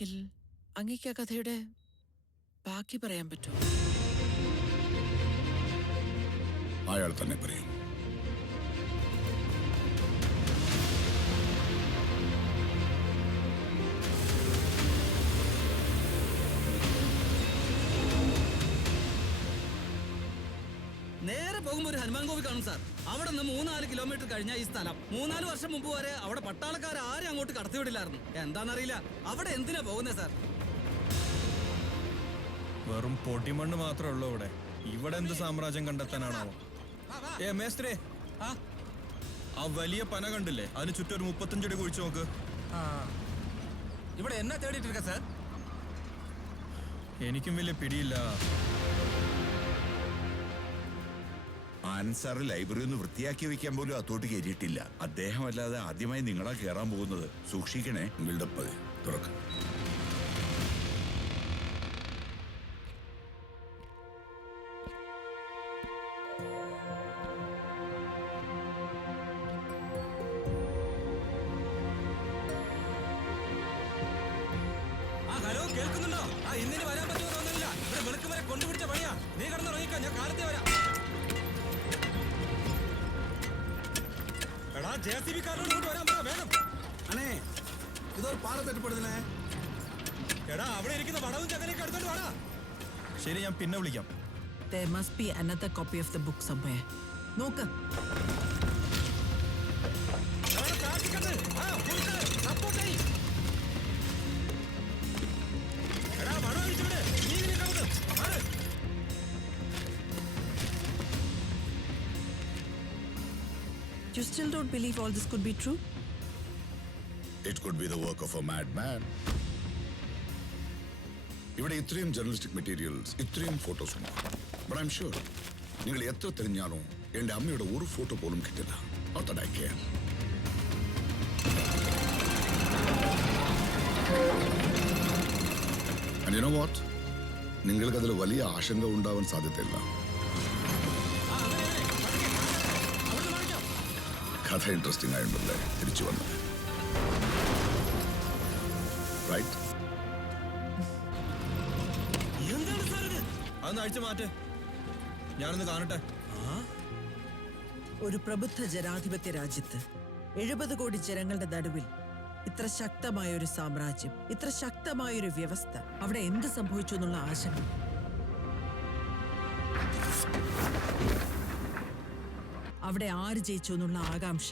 എങ്കിൽ അങ്ങേക്ക് ആ കഥയുടെ ബാക്കി പറയാൻ പറ്റുമോ? അയാൾ തന്നെ പറയും. നേരെ പോകുമ്പോൾ ഒരു ഹനുമാൻ കോവിൽ കാണും സാർ. അവിടെ നിന്ന് 3-4 കിലോമീറ്റർ കഴിഞ്ഞ ഈ സ്ഥലം. 3-4 വർഷം മുമ്പ് വരെ അവിടെ പട്ടാളക്കാർ ആരും അങ്ങോട്ട് കടത്തിവിടില്ലായിരുന്നു. എന്താണെന്നറിയില്ല, അവിടെ എന്തിനാ പോകുന്നത് സാർ? വെറും പൊടിമണ്ണ് മാത്രമേ ഉള്ളൂ ഇവിടെ. ഇവിടെ എന്ത് സാമ്രാജ്യം കണ്ടെത്താനാണോ? മേസ്ത്രേ, ആ വലിയ പന കണ്ടില്ലേ? അതിന് ചുറ്റും ഒരു 35 അടി കുഴിച്ചു നോക്ക്. ഇവിടെ എന്നാ തേടിട്ടിരിക്ക സാർ? എനിക്കും വലിയ പിടിയില്ല. ആൻസാർ ലൈബ്രറി ഒന്ന് വൃത്തിയാക്കി വെക്കാൻ പോലും അതോട്ട് കയറിയിട്ടില്ല. അദ്ദേഹം അല്ലാതെ ആദ്യമായി നിങ്ങളാ കയറാൻ പോകുന്നത്. സൂക്ഷിക്കണേ. ബിൽഡപ്പ് തുറക്ക. ഹലോ, കേൾക്കുന്നുണ്ടോ? ഇന്നിന് വരാൻ പറ്റുമോ തോന്നുന്നില്ല. ഇവിടെ വെളുക്ക് വരെ കൊണ്ടുപിടിച്ച പണിയാ. നീ കിടന്നുറങ്ങിക്കാൻ, ഞാൻ കാലത്തെ വരാം. എടാ, JCB കാരനോട് വരാൻ പറ വേഗം. അണേ, ഇതൊരു പാറ തെറ്റപ്പെടുന്നേ. എടാ, അവിടെ ഇരിക്കുന്ന വടവും ചകനൊക്കെ എടുത്തോണ്ട് വാടാ. ശരി, ഞാൻ പിന്നെ വിളിക്കാം. There must be another copy of the book somewhere. നോക്ക്. You still don't believe all this could be true? It could be the work of a madman. ഇവിടെ ഇത്രയും ജേർണലിസ്റ്റിക് മെറ്റീരിയൽസ്, ഇത്രയും ഫോട്ടോസ് ഉണ്ട്. ബട്ട് ഐ എം ഷുവർ നിങ്ങൾ എത്ര തിരഞ്ഞാലും എൻ്റെ അമ്മയുടെ ഒരു ഫോട്ടോ പോലും കിട്ടില്ല. Not I care. And you know what? നിങ്ങൾക്കതിൽ വലിയ ആശങ്ക ഉണ്ടാവാൻ സാധ്യതയില്ല. കഥ ഇൻട്രസ്റ്റിംഗ് ആയിട്ടുണ്ടല്ലേ തിരിച്ചു വന്നത്, റൈറ്റ്? അതൊന്ന് അഴിച്ചു മാറ്റ്, ഞാനൊന്ന് കാണട്ടെ. ഒരു പ്രബുദ്ധ ജനാധിപത്യ രാജ്യത്ത് 70 കോടി ജനങ്ങളുടെ നടുവിൽ ഇത്ര ശക്തമായ ഒരു സാമ്രാജ്യം, ഇത്ര ശക്തമായ ഒരു വ്യവസ്ഥ, അവിടെ എന്ത് സംഭവിച്ചു എന്നുള്ള ആശങ്ക. അവിടെ ആര് ജയിച്ചു എന്നുള്ള ആകാംക്ഷ.